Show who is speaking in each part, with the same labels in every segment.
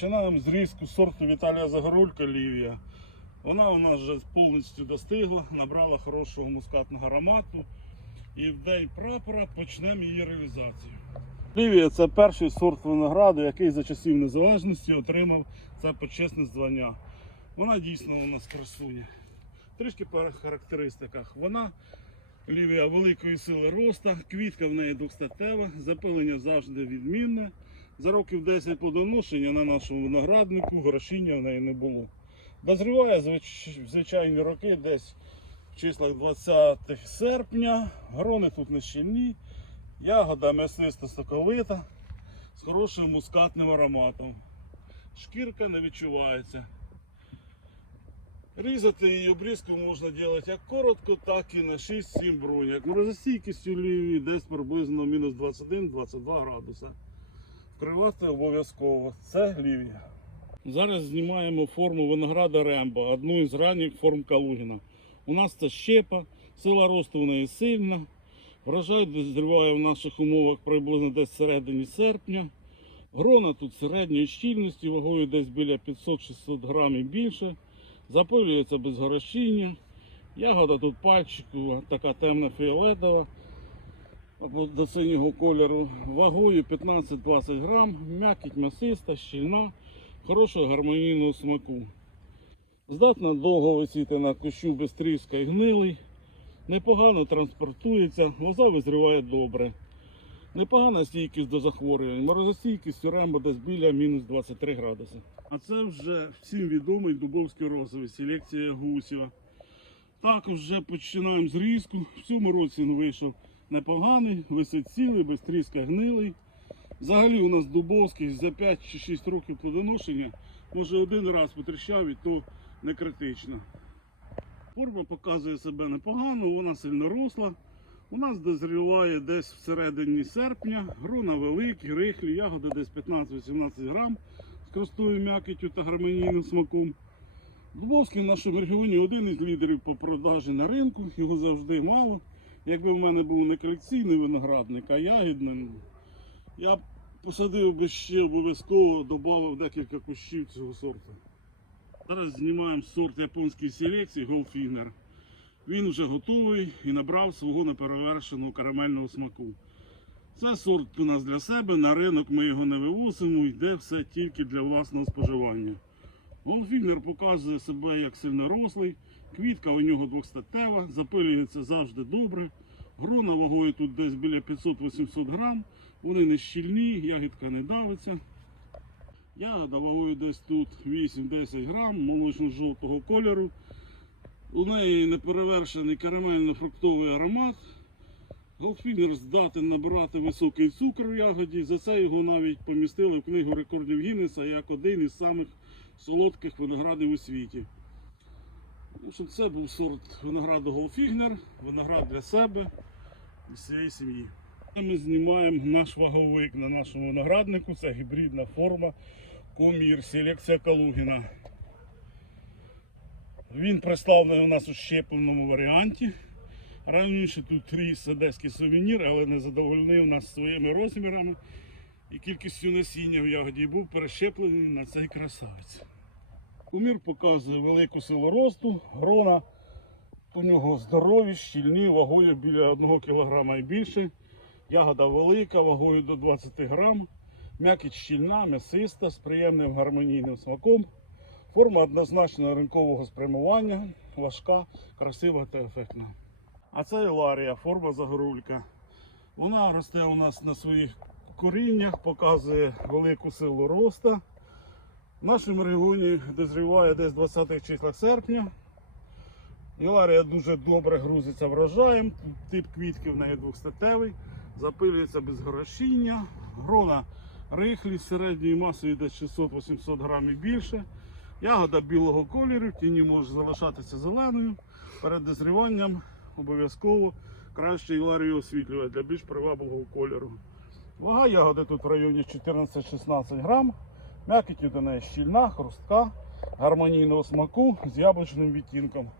Speaker 1: Починаємо з різку сорту Віталія Загорулька Лівія. Вона у нас вже повністю достигла, набрала хорошого мускатного аромату. І в день прапора почнемо її реалізацію. Лівія це перший сорт винограду, який за часів незалежності отримав це почесне звання. Вона дійсно у нас красуня. Трішки по характеристиках. Вона лівія великої сили роста, квітка в неї двохстатева, запилення завжди відмінне. За років 10 плодоношення на нашому винограднику грошіння в неї не було. Дозріває в звичайні роки десь в числах 20 серпня. Грони тут не щільні. Ягода м'ясисто соковита з хорошим мускатним ароматом. Шкірка не відчувається. Різати її обрізку можна робити як коротко, так і на 6-7 броняк. Морозостійкістю лівії десь приблизно мінус 21-22 градуса. Вкривати обов'язково. Це лівія. Зараз знімаємо форму винограда Рембо, одну із ранніх форм Калугіна. У нас це щепа, сила росту в неї сильна. Врожай дозріває в наших умовах приблизно десь середині серпня. Грона тут середньої щільності, вагою десь біля 500-600 грамів більше. Запилюється без горошіння. Ягода тут пальчикова, така темна фіолетова до синього кольору. Вагою 15-20 грам, м'якіть м'ясиста, щільна, хорошого гармонійного смаку. Здатна довго висіти на кущу без тріска і гнилий. Непогано транспортується, лоза визріває добре. Непогана стійкість до захворювань. Морозостійкість у рембо десь біля мінус 23 градуси. А це вже всім відомий дубовський розовий, селекція гусєва. Також вже починаємо з різку. В цьому році він вийшов непоганий, висить цілий, без тріска гнилий. Взагалі у нас дубовський за 5 чи 6 років плодоношення, може один раз потріщав і то не критично. Форма показує себе непогано, вона сильно росла. У нас дозріває десь всередині серпня. Грона великі, рихлі, ягода десь 15-18 грам з простою м'якіттю та гармонійним смаком. Дубовський в нашому регіоні один із лідерів по продажі на ринку, його завжди мало. Якби в мене був не колекційний виноградник, а ягідний, я б посадив би ще обов'язково, додав декілька кущів цього сорту. Зараз знімаємо сорт японської селекції Goldfinger. Він вже готовий і набрав свого неперевершеного карамельного смаку. Це сорт у нас для себе, на ринок ми його не вивозимо, йде все тільки для власного споживання. Голфінер показує себе як сильнорослий, квітка у нього двохстатева, запилюється завжди добре. Грона вагою тут десь біля 500-800 грам, вони не щільні, ягідка не давиться. Ягода вагою десь тут 8-10 грам, молочно-жовтого кольору. У неї неперевершений карамельно-фруктовий аромат. Голфінер здатен набирати високий цукор в ягоді. За це його навіть помістили в книгу рекордів Гіннеса як один із самих солодких виноградів у світі. Це був сорт винограду Голфігнер, виноград для себе і всієї сім'ї. Ми знімаємо наш ваговик на нашому винограднику. Це гібридна форма Комір, селекція Калугіна. Він представлений у нас у щепленому варіанті. Раніше тут ріс одеський сувенір, але не задовольнив нас своїми розмірами і кількістю насіння в ягоді був перещеплений на цей красавець. Кумір показує велику силу росту, грона у нього здорові, щільні, вагою біля 1 кг і більше. Ягода велика, вагою до 20 грам. М'якість щільна, м'ясиста, з приємним гармонійним смаком. Форма однозначно ринкового спрямування, важка, красива та ефектна. А це Іларія, форма загорулька. Вона росте у нас на своїх коріннях, показує велику силу роста. В нашому регіоні дозріває десь в 20-х числах серпня. Іларія дуже добре грузиться врожаєм. Тип квітки в неї двохстатевий, запилюється без горошіння. Грона рихлі, середньої масою десь 600-800 грамів більше. Ягода білого кольору, тіні може залишатися зеленою. Перед дозріванням обов'язково краще Іларію освітлювати для більш привабливого кольору. Вага ягоди тут в районі 14-16 грам. М'якість до неї щільна, хрустка, гармонійного смаку з яблучним відтінком.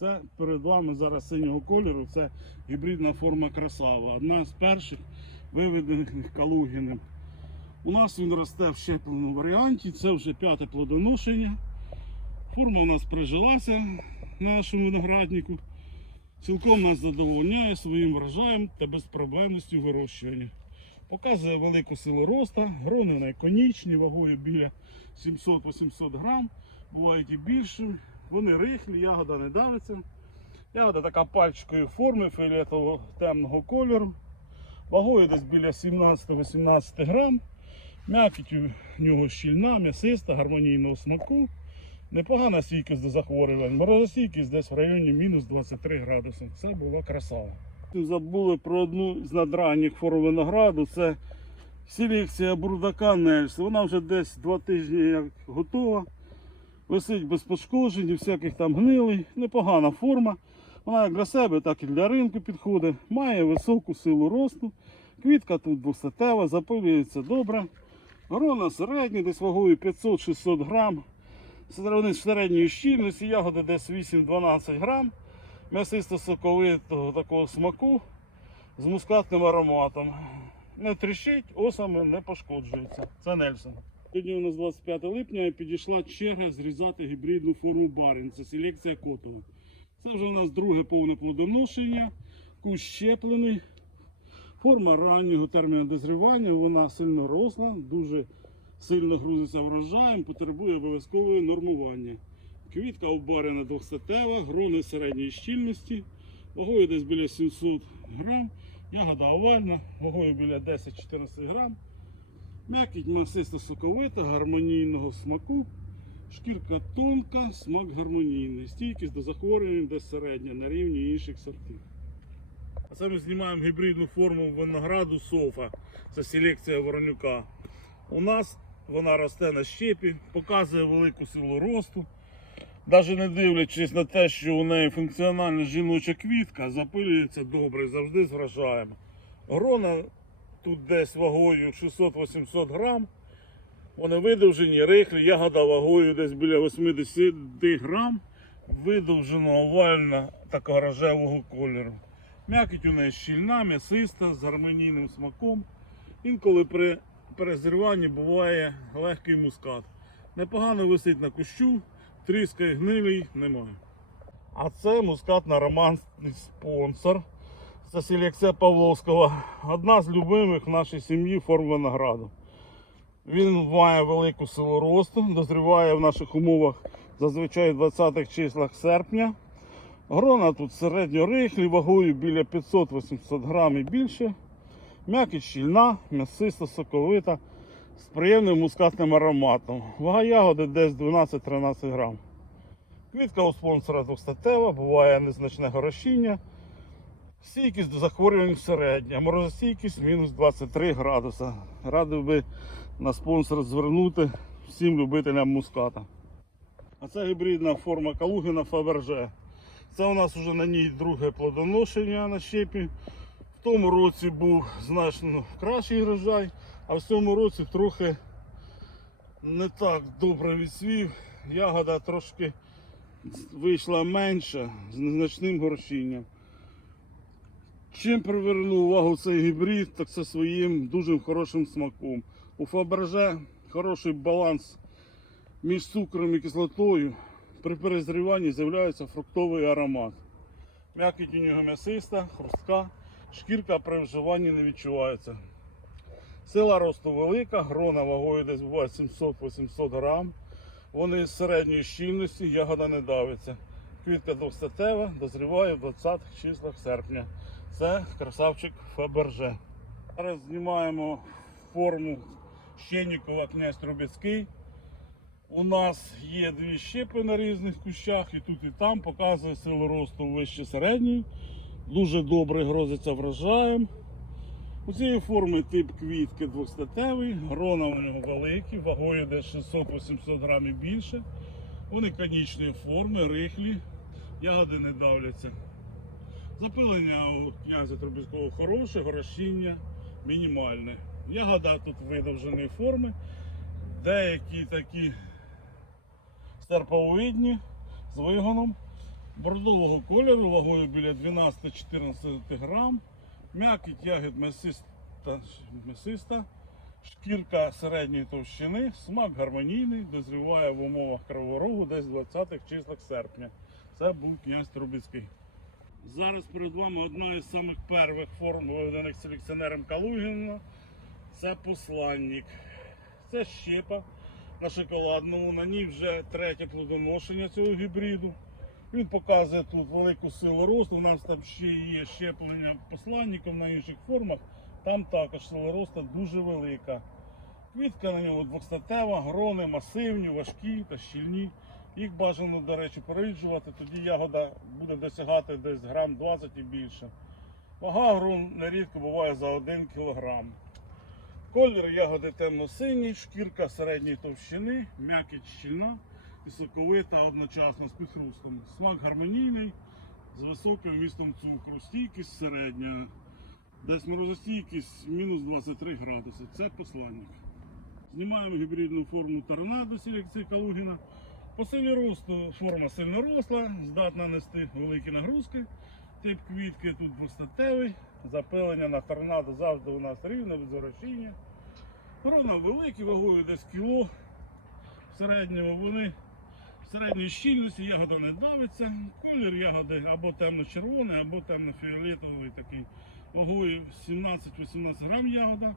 Speaker 1: Це перед вами зараз синього кольору. Це гібридна форма красава. Одна з перших виведених Калугіним. У нас він росте в щепленому варіанті, це вже п'яте плодоношення. Форма у нас прижилася на нашому винограднику. Цілком нас задовольняє своїм врожаєм та безпроблемністю вирощування. Показує велику силу роста, грони найконічні, вагою біля 700-800 грам, бувають і більші. Вони рихлі, ягода не давиться. Ягода така пальчикої форми, фіолетового темного кольору. Вагою десь біля 17-18 грам. М'якіть у нього щільна, м'ясиста, гармонійного смаку. Непогана стійкість до захворювань. Морозостійкість десь в районі мінус 23 градуси. Це була красава. Забули про одну з надранніх форм винограду. Це селекція бурдака Нельс. Вона вже десь два тижні як готова. Висить без пошкоджень, всяких там гнилий. Непогана форма. Вона як для себе, так і для ринку підходить. Має високу силу росту. Квітка тут двостатева, запилюється добре. Грона середня, десь вагою 500-600 грам. Вони середньої щільності, ягоди десь 8-12 грам. М'ясисто соковитого такого смаку з мускатним ароматом. Не тріщить, осами не пошкоджується. Це Нельсон. Сьогодні у нас 25 липня і підійшла черга зрізати гібридну форму барін. Це селекція котова. Це вже у нас друге повне плодоношення, кущ щеплений. Форма раннього терміну дозрівання, вона сильно росла, дуже сильно грузиться врожаєм, потребує обов'язкової нормування. Квітка обарена двохстатева, грони середньої щільності, вагою десь біля 700 грам, ягода овальна, вагою біля 10-14 грам. М'якіть масисто соковита, гармонійного смаку. Шкірка тонка, смак гармонійний. Стійкість до захворювань десь середня на рівні інших сортів. А це ми знімаємо гібридну форму винограду софа. Це селекція воронюка. У нас вона росте на щепі, показує велику силу росту. Навіть не дивлячись на те, що у неї функціональна жіноча квітка, запилюється добре, завжди з врожаєм. Грона тут десь вагою 600-800 грам. Вони видовжені, рихлі, ягода вагою десь біля 80 грам. Видовжена овальна такого рожевого кольору. М'якіть у неї щільна, м'ясиста, з гармонійним смаком. Інколи при перезріванні буває легкий мускат. Непогано висить на кущу, тріскає гнилий немає. А це мускатна романський спонсор. Це селекція Павловського. Одна з любимих в нашій сім'ї форм винограду. Він має велику силу росту, дозріває в наших умовах зазвичай в 20-х числах серпня. Грона тут середньорихлі, вагою біля 500-800 грам і більше. М'якість щільна, м'ясиста, соковита, з приємним мускатним ароматом. Вага ягоди десь 12-13 грам. Квітка у спонсора двохстатева, буває незначне горошіння. Стійкість до захворювань середня, морозостійкість мінус 23 градуса. Радив би на спонсор звернути всім любителям муската. А це гібридна форма Калугина Фаберже. Це у нас вже на ній друге плодоношення на щепі. В тому році був значно кращий врожай, а в цьому році трохи не так добре відсвів. Ягода трошки вийшла менша з незначним горщинням. Чим привернув увагу цей гібрид, так це своїм дуже хорошим смаком. У Фаберже хороший баланс між цукром і кислотою. При перезріванні з'являється фруктовий аромат. М'якіть у нього м'ясиста, хрустка, шкірка при вживанні не відчувається. Сила росту велика, грона вагою десь буває 700-800 грам. Вони з середньої щільності, ягода не давиться. Квітка двохстатева, дозріває в 20-х числах серпня. Це красавчик Фаберже. Зараз знімаємо форму Щенікова князь Трубецький. У нас є дві щепи на різних кущах, і тут і там показує силу росту вище середньої. Дуже добре грозиться врожаєм. У цієї форми тип квітки двохстатевий, грона у нього великі, вагою десь 600-800 грамів більше. Вони конічної форми, рихлі, ягоди не давляться. Запилення у князя Трубецького хороше, горошіння мінімальне. Ягода тут видовженої форми. Деякі такі серповидні з вигоном бордового кольору, вагою біля 12-14 грам. М'якіть ягід м'ясиста, м'ясиста, Шкірка середньої товщини, смак гармонійний, дозріває в умовах криворогу десь в 20-х числах серпня. Це був князь Трубецький. Зараз перед вами одна із самих перших форм, виведених селекціонером Калугіна. Це посланник. Це щепа на шоколадному. На ній вже третє плодоношення цього гібриду. Він показує тут велику силу росту. У нас там ще є щеплення посланником на інших формах. Там також сила росту дуже велика. Квітка на ньому двохстатева, грони масивні, важкі та щільні. Їх бажано, до речі, переїджувати, тоді ягода буде досягати десь грам 20 і більше. Вага грон нерідко буває за 1 кг. Колір ягоди темно-синій, шкірка середньої товщини, м'якість щільна і соковита одночасно з підхрустом. Смак гармонійний, з високим вмістом цукру, стійкість середня, десь морозостійкість мінус 23 градуси. Це посланник. Знімаємо гібридну форму торнадо селекції Калугіна. По силі росту форма сильно росла, здатна нести великі нагрузки. Тип квітки тут двостатевий. Запилення на торнадо завжди у нас рівне, без зарощіння. Грона великі, вагою десь кіло. В середньому вони середньої щільності ягода не давиться. Колір ягоди або темно-червоний, або темно-фіолетовий такий. Вагою 17-18 грам ягода.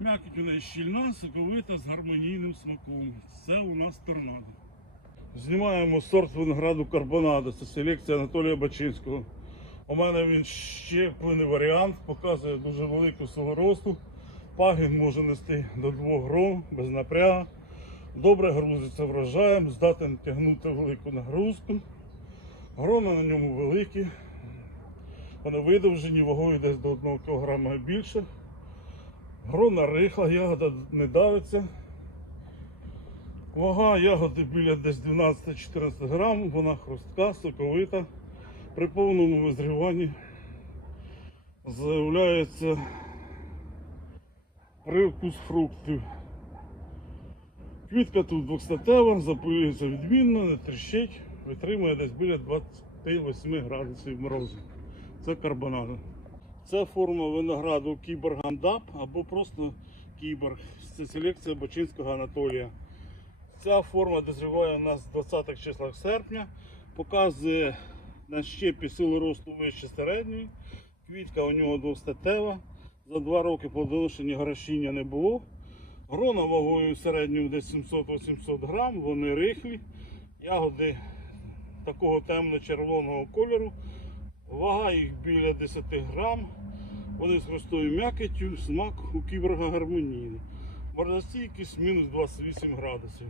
Speaker 1: М'якоть у неї щільна, соковита, з гармонійним смаком. Це у нас торнадо. Знімаємо сорт винограду карбонадо. Це селекція Анатолія Бачинського. У мене він щеплений варіант, показує дуже велику силу росту. Пагін може нести до 2 гром без напрягу. Добре грузиться врожаєм, здатен тягнути велику нагрузку. Грона на ньому великі. Вони видовжені, вагою десь до 1 кг і більше. Грона рихла, ягода не давиться. Вага ягоди біля десь 12-14 грам, вона хрустка, соковита. При повному визріванні з'являється привкус фруктів. Квітка тут двохстатева, запилюється відмінно, не тріщить, витримує десь біля 28 градусів морозу. Це карбонадо. Це форма винограду Кіборг Гандап або просто Кіборг. Це селекція Бочинського Анатолія. Ця форма дозріває у нас в 20-х числах серпня. Показує на щепі сили росту вище середньої. Квітка у нього двостатева. За два роки плодоношення горошіння не було. Грона вагою середньою десь 700-800 грам, вони рихлі. Ягоди такого темно-червоного кольору. Вага їх біля 10 грам. Вони з простою м'якоттю, смак у кіборга гармонійний. Морозостійкість мінус 28 градусів.